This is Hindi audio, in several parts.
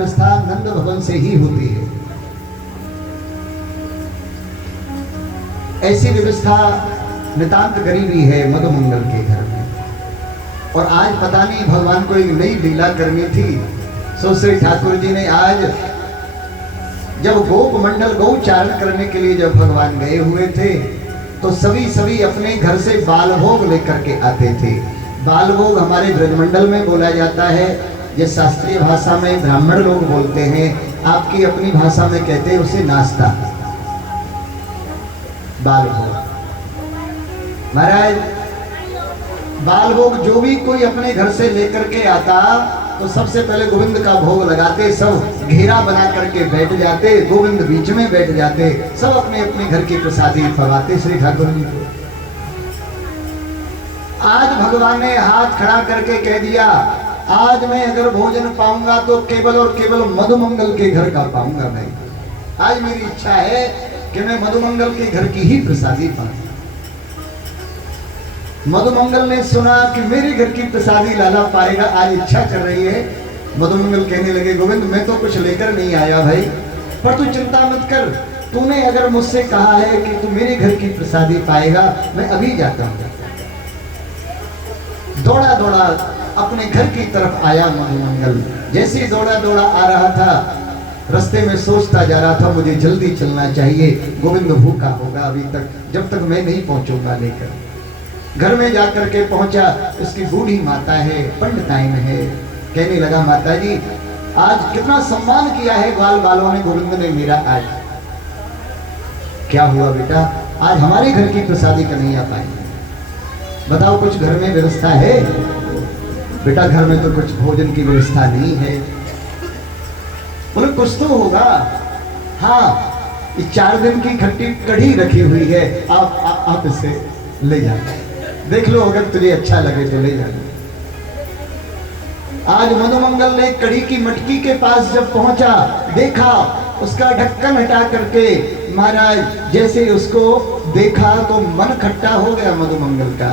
व्यवस्था नंद भवन से ही होती है। ऐसी व्यवस्था नितांत गरीबी है मधुमंगल के घर में। और आज पता नहीं भगवान को एक नई लीला करनी थी। सो श्री ठाकुर जी ने आज जब गोप मंडल गौचारण करने के लिए जब भगवान गए हुए थे तो सभी अपने घर से बाल भोग लेकर के आते थे। बाल भोग हमारे ब्रजमंडल में बोला जाता है, ये शास्त्रीय भाषा में ब्राह्मण लोग बोलते हैं, आपकी अपनी भाषा में कहते हैं उसे नाश्ता। बाल भोग महाराज, बाल भोग जो भी कोई अपने घर से लेकर के आता तो सबसे पहले गोविंद का भोग लगाते, सब घेरा बना करके बैठ जाते, गोविंद बीच में बैठ जाते, सब अपने अपने घर की प्रसादी फरमाते श्री ठाकुर जी को। आज भगवान ने हाथ खड़ा करके कह दिया, आज मैं अगर भोजन पाऊंगा तो केवल और केवल मधुमंगल के घर का पाऊंगा। मैं आज मेरी इच्छा है कि मैं मधुमंगल के घर की ही प्रसादी पाऊं। मधुमंगल ने सुना कि मेरे घर की प्रसादी लाला पाएगा, आज इच्छा कर रही है। मधुमंगल कहने लगे, गोविंद मैं तो कुछ लेकर नहीं आया भाई, पर तू चिंता मत कर, तूने अगर मुझसे कहा है कि तू मेरे घर की प्रसादी पाएगा, मैं अभी जाता हूं। दौड़ा दौड़ा अपने घर की तरफ आया मधुमंगल। जैसे दौड़ा दौड़ा आ रहा था, रास्ते में सोचता जा रहा था मुझे जल्दी चलना चाहिए, गोविंद भूखा होगा अभी तक, जब तक मैं नहीं पहुंचूंगा लेकर। घर में जाकर के पहुंचा, उसकी बूढ़ी माता है, पंडिताइन है। कहने लगा, माता जी आज कितना सम्मान किया है ग्वाल वालों ने, गोविंद ने मेरा। आज क्या हुआ बेटा, आज हमारे घर की प्रसादी का नहीं आ पाई, बताओ कुछ घर में व्यवस्था है? बेटा घर में तो कुछ भोजन की व्यवस्था नहीं है। बोले कुछ तो होगा। हाँ, 4 दिन की खट्टी कढ़ी रखी हुई है, आप इसे ले जाओ, देख लो अगर तुझे अच्छा लगे तो ले जाओ। आज मधुमंगल ने कढ़ी की मटकी के पास जब पहुंचा, देखा उसका ढक्कन हटा करके, महाराज जैसे उसको देखा तो मन खट्टा हो गया मधुमंगल का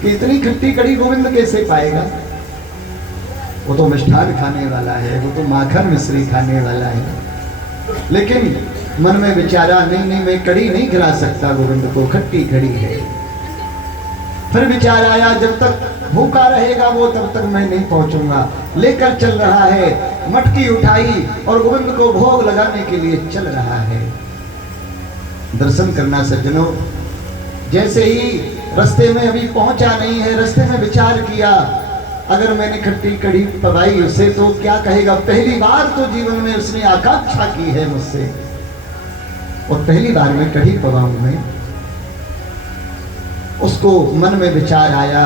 कि इतनी खट्टी कढ़ी गोविंद कैसे पाएगा। वो तो मिष्ठान खाने वाला है, वो तो माखन मिश्री खाने वाला है। लेकिन मन में विचारा, नहीं मैं कढ़ी नहीं खिला सकता गोविंद को, खट्टी कढ़ी है। फिर विचार आया, जब तक भूखा रहेगा वो तब तक मैं नहीं पहुंचूंगा। लेकर चल रहा है, मटकी उठाई और गोविंद को भोग लगाने के लिए चल रहा है। दर्शन करना सज्जनों, जैसे ही रास्ते में अभी पहुंचा नहीं है, रास्ते में विचार किया अगर मैंने खट्टी कढ़ी पवाई उसे तो क्या कहेगा। पहली बार तो जीवन में उसने आकांक्षा की है मुझसे, और पहली बार में कढ़ी पवाऊं मैं। उसको मन में विचार आया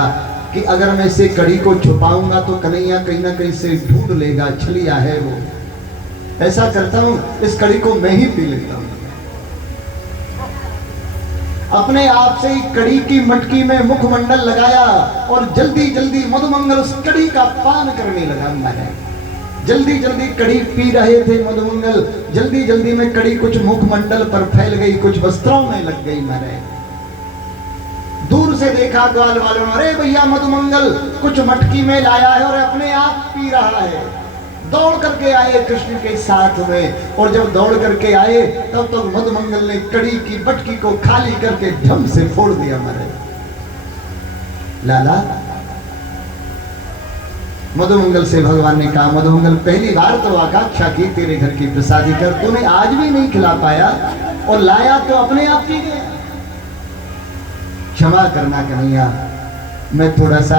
कि अगर मैं इसे कढ़ी को छुपाऊंगा तो कन्हैया कहीं ना कहीं से ढूंढ लेगा, छलिया है वो। ऐसा करता हूं, इस कढ़ी को मैं ही पी लेता हूं। अपने आप से ही कढ़ी की मटकी में मुखमंडल लगाया और जल्दी जल्दी मधुमंगल उस कढ़ी का पान करने लगा। महाराज जल्दी जल्दी कढ़ी पी रहे थे मधुमंगल, जल्दी जल्दी में कढ़ी कुछ मुखमंडल पर फैल गई, कुछ वस्त्रों में लग गई। महाराज दूर से देखा ग्वाल वालों ने, अरे भैया मधुमंगल कुछ मटकी में लाया है और अपने आप पी रहा है। दौड़ करके आए कृष्ण के साथ में, और जब दौड़ करके आए तब तो मधुमंगल ने कड़ी की मटकी को खाली करके ढम से फोड़ दिया। मारे लाला, मधुमंगल से भगवान ने कहा, मधुमंगल पहली बार तो आकांक्षा की तेरे घर की प्रसादी कर, तूने आज भी नहीं खिला पाया और लाया तो अपने आप पी गया। क्षमा करना कन्हैया, मैं थोड़ा सा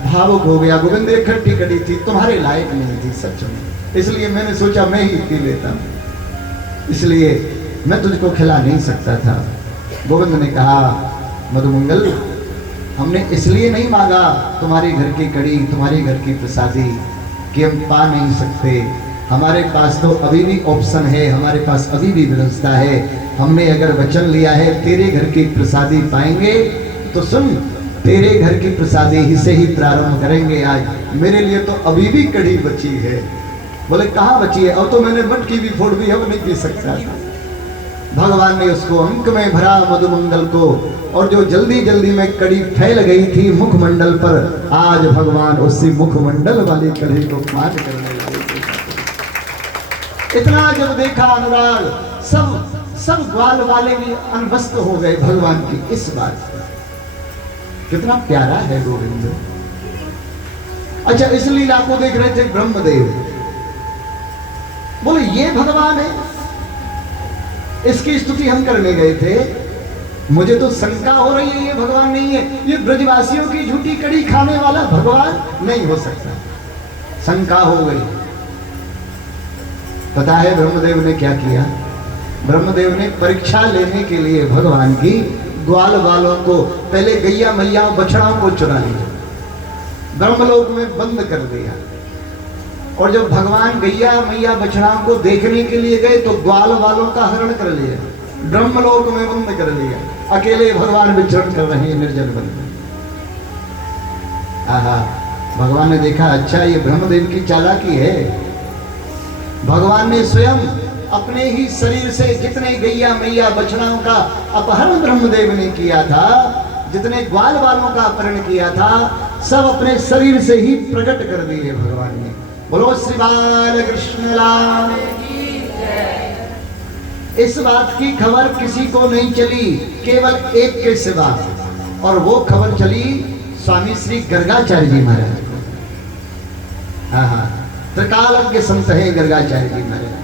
भावुक हो गया। गोविंद एक खट्टी कड़ी थी, तुम्हारे लायक नहीं थी सच में, इसलिए मैंने सोचा मैं ही पी लेता, इसलिए मैं तुझको खिला नहीं सकता था। गोविंद ने कहा, मधुमंगल हमने इसलिए नहीं मांगा तुम्हारे घर की कड़ी, तुम्हारे घर की प्रसादी कि हम पा नहीं सकते। हमारे पास तो अभी भी ऑप्शन है, हमारे पास अभी भी व्यवस्था है। हमने अगर वचन लिया है तेरे घर की प्रसादी पाएंगे तो सुन, तेरे घर की प्रसादी ही से ही प्रारंभ करेंगे। आज मेरे लिए तो अभी भी कड़ी बची है। बोले कहाँ बची है? अब तो मैंने मटकी भी फोड़ दी, अब नहीं पी सकता। भगवान ने उसको अंक में भरा मधुमंगल को, और जो जल्दी जल्दी में कड़ी फैल गई थी मुखमंडल पर, आज भगवान उसी मुखमंडल वाली कड़ी को पान करने लगे। इतना जब देखा अनुराग, सब सब ग्वाल वाले भी अनवस्त हो गए भगवान की इस बात पर। कितना प्यारा है गोविंद। अच्छा, इस लीला को देख रहे थे ब्रह्मदेव, बोले ये भगवान है, इसकी स्तुति हम करने गए थे, मुझे तो शंका हो रही है ये भगवान नहीं है, ये ब्रजवासियों की झूठी कड़ी खाने वाला भगवान नहीं हो सकता। शंका हो गई। पता है ब्रह्मदेव ने क्या किया? ब्रह्मदेव ने परीक्षा लेने के लिए भगवान की ग्वाल वालों को, पहले गैया मैया बछड़ाओं को चुरा लिया, ब्रह्मलोक में बंद कर दिया। और जब भगवान गैया मैया बछड़ाओं को देखने के लिए गए तो ग्वाल वालों का हरण कर लिया, ब्रह्मलोक में बंद कर लिया। अकेले भगवान विचरण कर रहे हैं निर्जन वन में। आहा, भगवान ने देखा अच्छा ये ब्रह्मदेव की चालाकी है। भगवान ने स्वयं अपने ही शरीर से जितने गैया मैया बछड़ाओं का अपहरण ब्रह्मदेव ने किया था, जितने ग्वाल वालों का अपहरण किया था, सब अपने शरीर से ही प्रकट कर दिए भगवान ने। बोलो श्री बाल कृष्ण लाल की जय। इस बात की खबर किसी को नहीं चली, केवल एक के सिवा, और वो खबर चली स्वामी श्री गर्गाचार्य जी महाराज को। हाँ, त्रिकालज्ञ संत है गर्गाचार्य जी महाराज।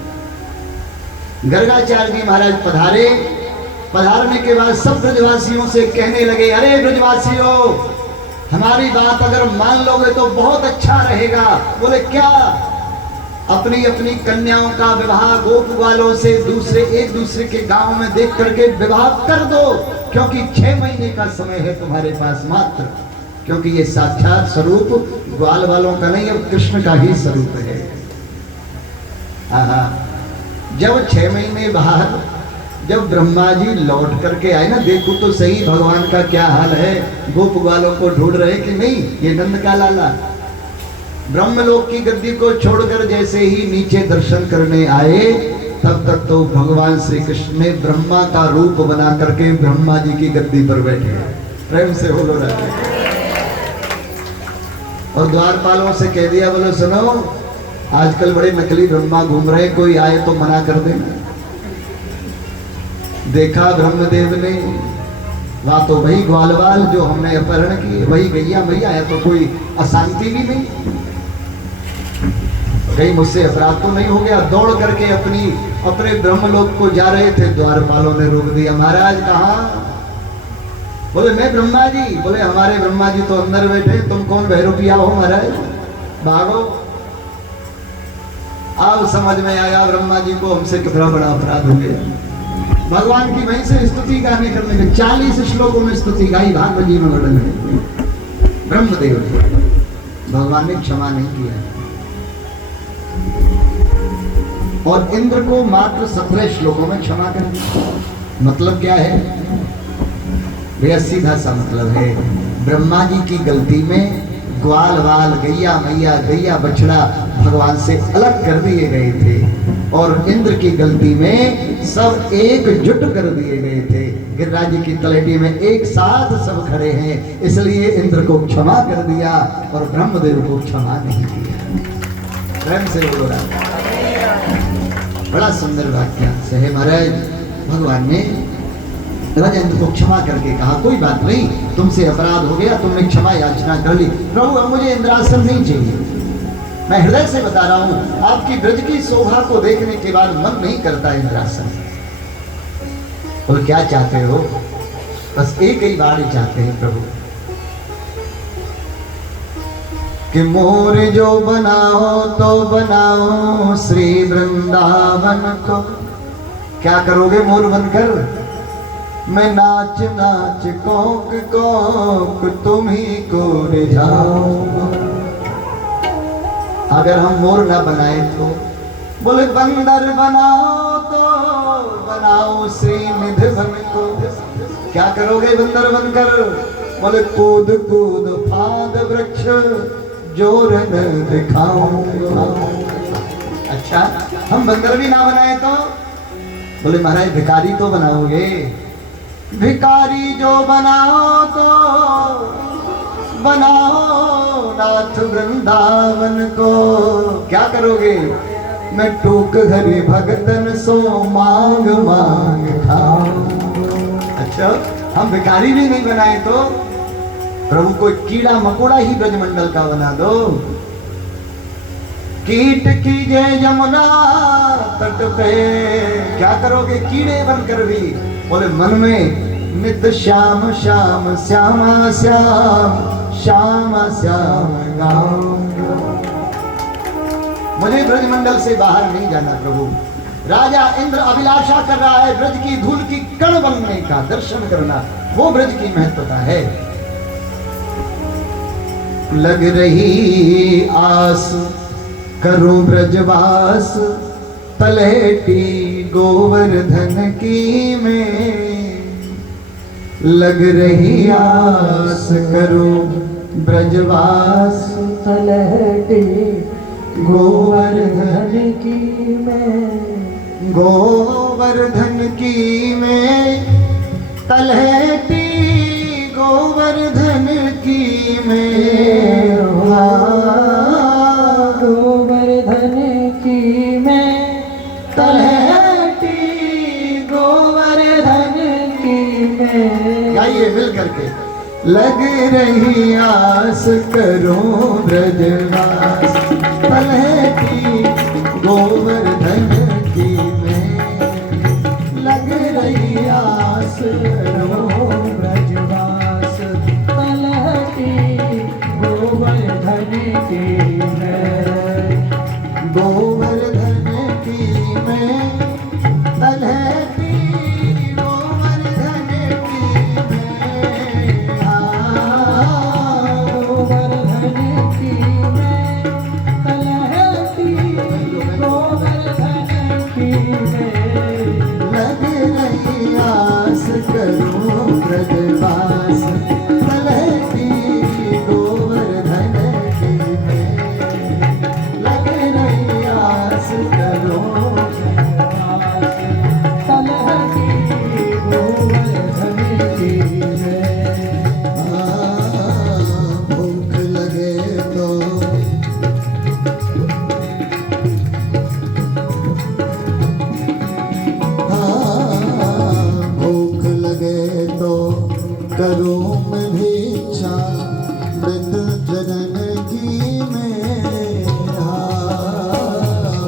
गर्गाचार्य जी महाराज पधारे। पधारने के बाद सब ब्रजवासियों से कहने लगे, अरे ब्रजवासियों, हमारी बात अगर मान लोगे तो बहुत अच्छा रहेगा। बोले क्या? अपनी अपनी कन्याओं का विवाह गोप वालों से एक दूसरे के गांव में देख करके विवाह कर दो, क्योंकि 6 महीने का समय है तुम्हारे पास मात्र, क्योंकि ये साक्षात स्वरूप ग्वाल वालों का नहीं, अब कृष्ण का ही स्वरूप है। आहा, जब 6 महीने बाद जब ब्रह्मा जी लौट करके आए ना, देखो तो सही भगवान का क्या हाल है, गोप ग्वालों को ढूंढ रहे कि नहीं, ये नंद का लाला। ब्रह्मलोक की गद्दी को छोड़कर जैसे ही नीचे दर्शन करने आए, तब तक तो भगवान श्री कृष्ण ने ब्रह्मा का रूप बना करके ब्रह्मा जी की गद्दी पर बैठे। प्रेम से बोलो राधे। और द्वारपालों से कह दिया, बोलो सुनो, आजकल बड़े नकली ब्रह्मा घूम रहे, कोई आए तो मना कर देना। देखा ब्रह्मदेव ने, वहां तो वही ग्वालवाल जो हमने अपहरण किए, वही गैया मैया है, तो कोई अशांति भी नहीं, कहीं मुझसे अपराध तो नहीं हो गया। दौड़ करके अपने ब्रह्मलोक को जा रहे थे, द्वारपालों ने रोक दिया। महाराज कहाँ? बोले मैं ब्रह्मा जी। बोले हमारे ब्रह्मा जी तो अंदर बैठे, तुम कौन बहरूपिया हो महाराज, भागो। अब समझ में आया ब्रह्मा जी को हमसे कितना बड़ा अपराध हो गया। भगवान की वहीं से स्तुति गाने करने के 40 श्लोकों में स्तुति गाई, भागवत जी में वर्णन है। ब्रह्मदेव भगवान ने क्षमा नहीं किया, और इंद्र को मात्र 17 श्लोकों में क्षमा कर दिया। मतलब क्या है भैया? सीधा सा मतलब है, ब्रह्मा जी की गलती में ग्वाल वाल गैया मैया गैया बछड़ा भगवान से अलग कर दिए गए थे, और इंद्र की गलती में सब एकजुट कर दिए गए थे। गिरिराज जी की तलेटी में एक साथ सब खड़े हैं, इसलिए इंद्र को क्षमा कर दिया और ब्रह्मदेव को क्षमा नहीं किया। प्रेम से बोलो राम। बड़ा सुंदर वाक्य है महाराज। भगवान ने राजेंद्र को क्षमा करके कहा, कोई बात नहीं, तुमसे अपराध हो गया, तुमने क्षमा याचना कर ली। प्रभु अब मुझे इंद्रासन नहीं चाहिए, मैं हृदय से बता रहा हूं, आपकी ब्रज की शोभा को देखने के बाद मन नहीं करता इंद्रासन। और क्या चाहते हो? बस एक ही बार ही चाहते हैं प्रभु कि मोर जो बनाओ तो बनाओ श्री वृंदावन को। क्या करोगे मोर बनकर? मैं नाच नाच कोक कोक तुम ही को रिझाऊंगा। अगर हम मोर ना बनाए तो? बोले बंदर बनाओ तो बनाओ श्री निधिवन को। क्या करोगे बंदर बनकर? बोले कूद कूद फाद वृक्ष जोर न दिखाऊंगा। अच्छा, हम बंदर भी ना बनाए तो? बोले महाराज भिखारी तो बनाओगे। भिखारी जो बनाओ तो बनाओ नाथ वृंदावन को। क्या करोगे? मैं टूक हरि भगतन सो मांग मांग खाऊं। अच्छा, हम भिखारी भी नहीं बनाए तो प्रभु को कीड़ा मकोड़ा ही ब्रजमंडल का बना दो। कीट कीजे यमुना तट पे, क्या करोगे कीड़े बनकर भी? बोले मन में नित श्याम श्याम श्यामा श्याम श्यामा श्याम गाऊं। मुझे ब्रजमंडल से बाहर नहीं जाना प्रभु। राजा इंद्र अभिलाषा कर रहा है ब्रज की धूल की कण बनने का, दर्शन करना, वो ब्रज की महत्वता है। लग रही आस करूं ब्रजवास, तलहटी गोवर्धन की में। लग रही आस करूं ब्रजवास, तलहटी गोवर्धन की में। गोवर्धन की में, तलहटी गोवर्धन की में। गोवर्धन की में, तलहटी गोवर्धन की में। गाइए मिल करके। लग रही आस करूं ब्रजवास, तलहटी गोवर्धन की में। लग रही आस करूं ब्रजवास, तलहटी गोवर्धन की में। गोवर्धन की में, तलहटी गोवर्धन की में। गोवर्धन की में, तलहटी गोवर्धन की में। लग रही आस करूं ब्रजवास, तलहटी गोवर्धन की में। लग रही आस करूं ब्रजवास, तलहटी गोवर्धन की में। भूख लगे तो भूख लगे तो करूं मैं भिक्षा मृत जनन की में।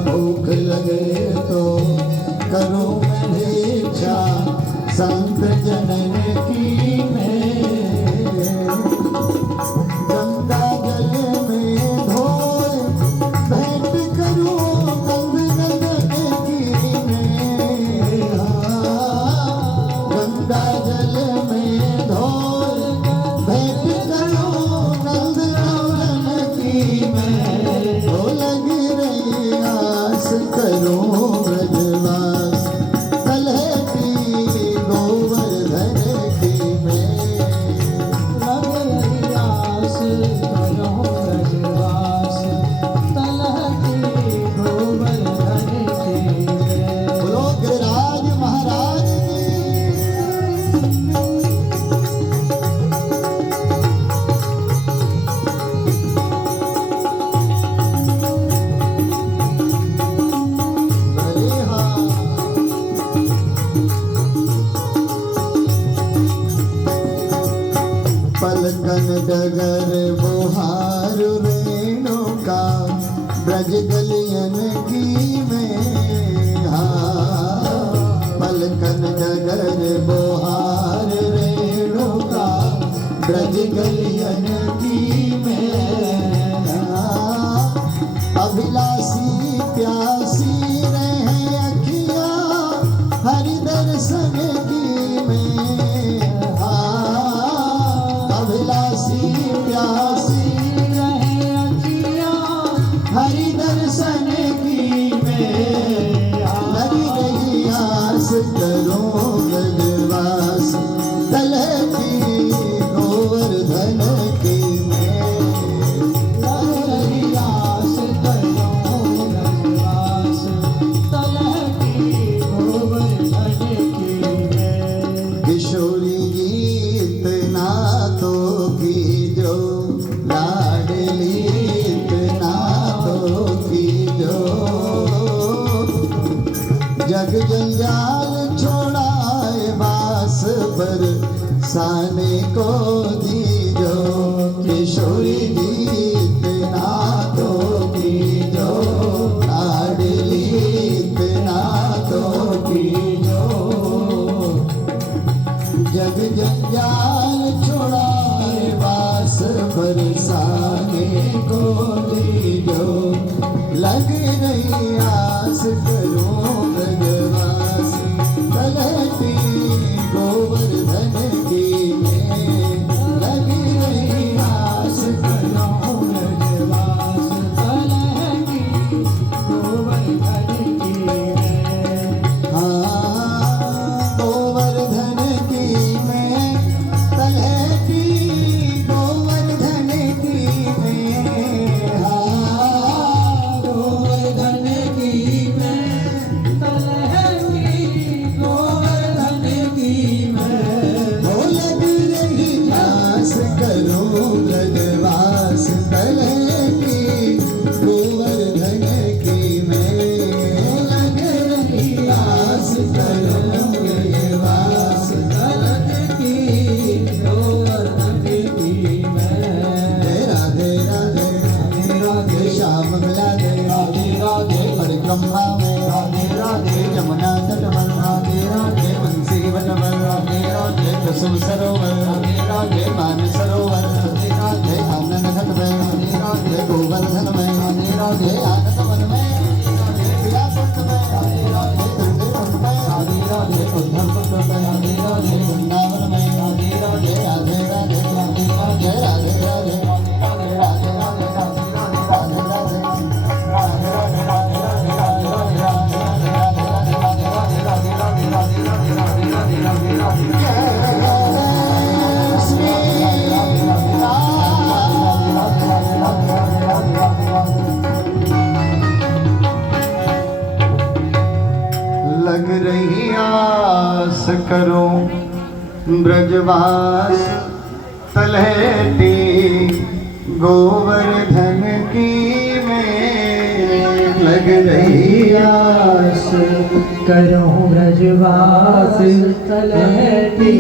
भूख लगे तो करूं मैं भिक्षा संत जनन की में। गंगा जल में धोए भेंट करूं नंद नंदन की में। गंगा जल में धोए भेंट करूं नंद नंदन की में। ओ लग रही आस करूं ब्रजवास, तलहटी गोवर्धन की में। लग रही आस करूं ब्रजवास, तलहटी गोवर्धन की में। बोलो गिरिराज महाराज की। बड़े हाँ। पलकन डगर बुहार रेणुका, ब्रज गलियन की में। पलकन डगर बुहार रेणुका, ब्रज गलियन की में। अभिलाषी प्यासी रहे अखिया, हरि दर्शन की में। अभिलाषी प्यासी रहे अखियाँ हरि दर्शन की लग जंजाल छोड़ाए बास बरसाने को दीजो किशोरी गीत नाथों की जो लाडली गीत नाथों की जो जग जंजाल छोड़ाए बास बरसाने को दीजो लग रही आस करूं ब्रजवास तलहटी गोवर्धन की में लग रही आस करूं ब्रजवास तलहटी गोवर्धन की में हाँ गोवर्धन की में तलहटी गोवर्धन की में हाँ गोवर्धन की में तलहटी गोवर्धन की में वो लग रही आस करूं ब्रजवास तलहटी गोवर्धन की में लग रही आस करूं ब्रजवास तलहटी गोवर्धन की में राधे राधे राधे राधे श्याम मिला दे राधे राधे परिक्रमा में राधे राधे यमुना तट पर राधे राधे बंसी वन पर राधे राधे कुसुम सरोवर राधे राधे मान सरोवर राधे राधे आनंद घट में राधे राधे गोवर्धन में राधे राधे आनंद वन में राधे प्रिया कुंड में राधे राधे दुर्गे कुंड में राधे राधे उद्धव कुंड में राधे राधे वृंदावन में राधे राधे राधे राधे राधे राधे राधे राधे राधे राधे राधे राधे राधे लग रही आस करो ब्रजवास तलहटी गोवर्धन की में लग रही आस करो ब्रजवास तलहटी